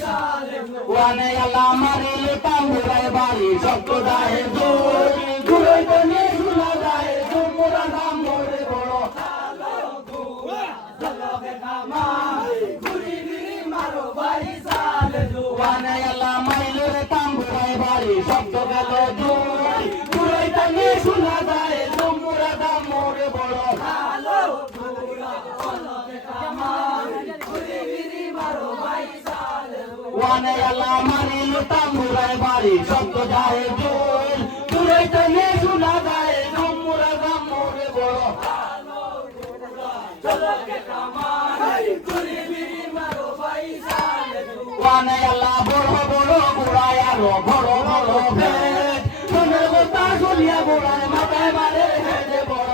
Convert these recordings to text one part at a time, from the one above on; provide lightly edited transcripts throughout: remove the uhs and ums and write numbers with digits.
ওয়ানে আল্লাহ মারিলে তাম্বুরায় বাড়ি শব্দ দায়ে জোর ঘুরে বনে শোনা যায় জুমুরা নাম মোরে বড় ওয়ানে আল্লাহ মারিলে তাম্বুরায় বাড়ি শব্দ গেল জোর ঘুরে বনে শোনা যায় জুমুরা নাম মোরে বড় ওয়ানে আল্লাহ মারিলে তাম্বুরায় বাড়ি শব্দ যায় জোর ঘুরে বনে শোনা যায় জুমুরা নাম মোরে বড় ওয়ানে আল্লাহ বড় বড় গুড়ায় আরো বড় বড় ভেদ মনের কথা শুনিয়া গুড়ায় মাথায় মারে হেঁটে বড়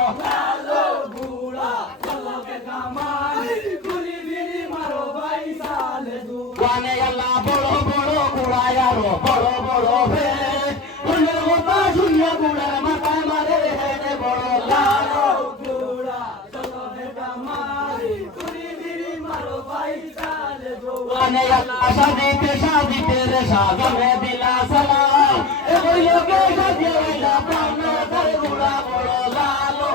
ওয়ানে আল্লাহ বড় বড় গুড়ায় আরো বড় বড় ভেদ মনের কথা শুনিয়া গুড়ায় মাথায় মারে হেঁটে বড় লালো ওয়ানে আল্লাহ শাদিতে রে সাজনে দিলা সালাম এ কইলোকে সাজিয়ে হইলা প্রাণ ধরে গুড়া বড় লালো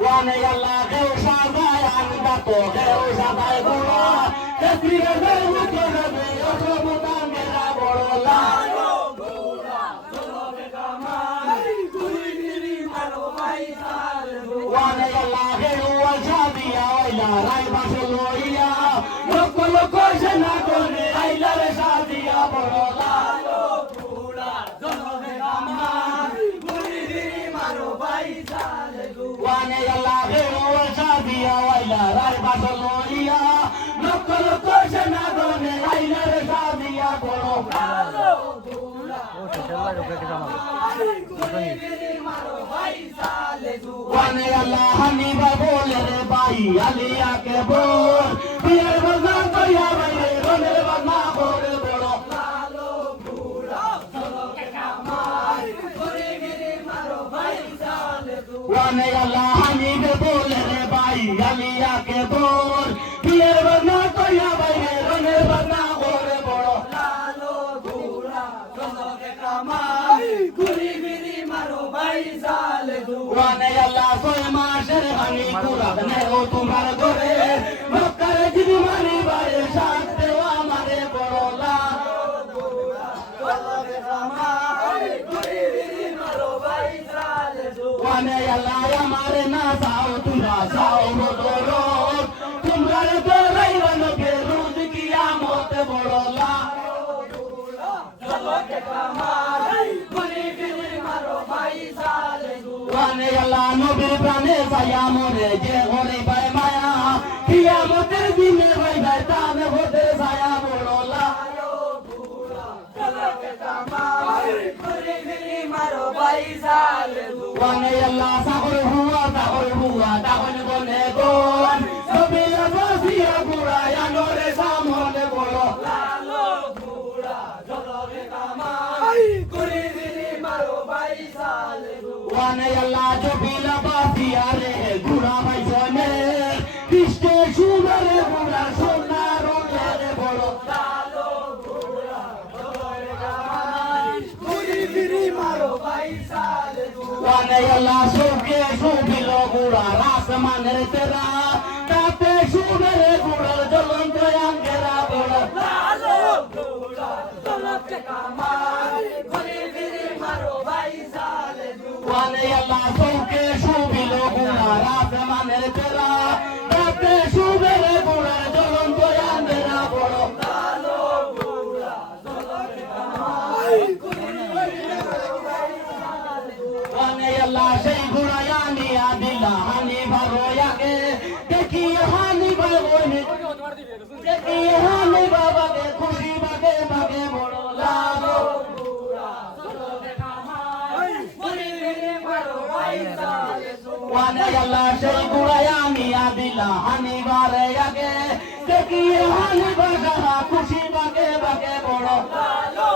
ওয়ানে আল্লাহ দেও সাজায় আনবা তো দেও সাজায় গুড়া তেসিরে দেও মুখে দেবে অসবতা মেরা বড় লালো ওয়ানে আল্লাহ দেও সাজিয়া হইলা রাই বাসে লইয়া লক্ষ লক্ষ সেনা করে আইলা রে সাজিয়া বড় লালো ওয়ানে আল্লাহ দেও সাজিয়া হইলা রাই বাসে লইয়া লক্ষ লক্ষ সেনা করে আইলা রে সাজিয়া বড় লালো ওয়ানে আল্লাহ হানিবা বলে রে ভাই আলিয়া কে বল বিয়ের বাজনা কইয়া বাইরে রনের বাজনা করে বড় লালো বুড়া চলকে কামাই করে গিরি মারো ভাই সালে ওয়ানে আল্লাহ হানিবা বলে রে ভাই আলিয়া কে বল বিয়ের বাজনা কইয়া বাইরে রনের বাজনা করে বড় লালো বুড়া চলকে কামাই করে গিরি মারো ভাই সালে ওয়ানে আল্লাহ ছয় মাসের হানি কুরাত নেও তোমার ঘরে মক্কার জিবি মারি বাড়ি সাথ দেও আমারে বড় লালো ওয়ানে আল্লাহ আমারে না চাও তোমরা চাও বড় তোমরা তো রাইবান কে রোজ কিয়ামত বড় লালো ওয়ানে আল্লাহ নবীর প্রাণে ছায়া মরে যে ঘরে পায় মায়া কিয়ামতের দিনে ভাই ভাই তানে হতে ছায়া বড় লালো ওয়ানে আল্লাহ সাগর হুয়া দাগন বনে গোন সবিলা বসিয়া গুড়ায় আনোরে সামনে বড় লালো ওয়ানে আল্লাহ জবিলা বাসিয়া রে গুড়া ভাই জনে কৃষ্ণে সুন্দরে গুড়া সোনার রে বড় লালো ওয়ানে আল্লাহ সুখে সুবিল গুড়া রাসমানের তেরা তাতে সুন্দরে গুড়া জ্বলন্ত আঙ্গেরা বড় লালো ওয়ানে আল্লাহ সুখে সুবিল গুড়া রাসমানের তেরা তাতে সুন্দরে গুড়া জ্বলন্ত আঙ্গেরা বড় লালো ওয়ানে আল্লাহ সেই গুড়া আনিয়া দিলা হানি বারোয়াকে দেখি হানি বাবনে দেখি হানি বাবাকে খুশি বাগে বাগে বড় লালো ওয়ানে আল্লাহ সেই গুড়া আনিয়া দিলা হানি বারে আগে দেখি হানি বাগা খুশি বাগে বাগে বড় লালো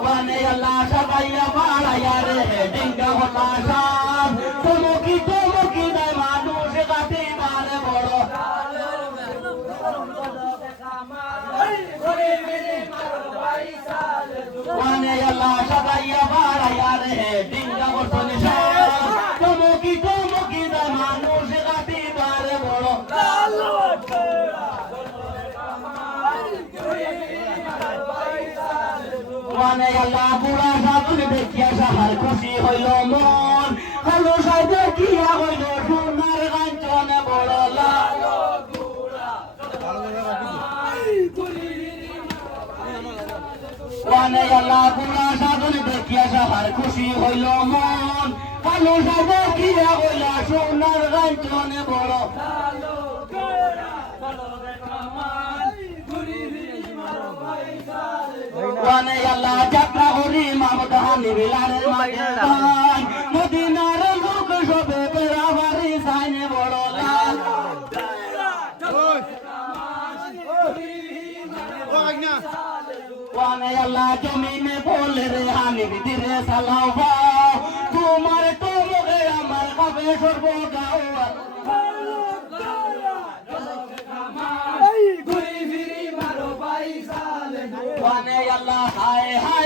ওয়ানে আল্লাহ সবাইয়া বাড়াইয়া রে ওয়ানে আল্লাহ বুড়া সাধুন দেখিয়া সাহার খুশি হইল মন কালো সাই দেখিয়া হইল সোনার কাঞ্চনে বড় লাল ওয়ানে আল্লাহ বুড়া সাধুন দেখিয়া সাহার খুশি হইল মন কালো সাই দেখিয়া হইল সোনার কাঞ্চনে বড় ওয়ানে আল্লাহ যাত্রা করি মামদ হানি বিলারের মাঝে তাই মদিনার লোক সবে বেড়াবাড়ি সাইনে বড় লাল ওয়ানে আল্লাহ জমিনে বলে রে হানি ভিতরে সালাও বাও তোমার তো মুখে আমার কবে সর্ব গাও ওয়ানে আল্লাহ হায় হায়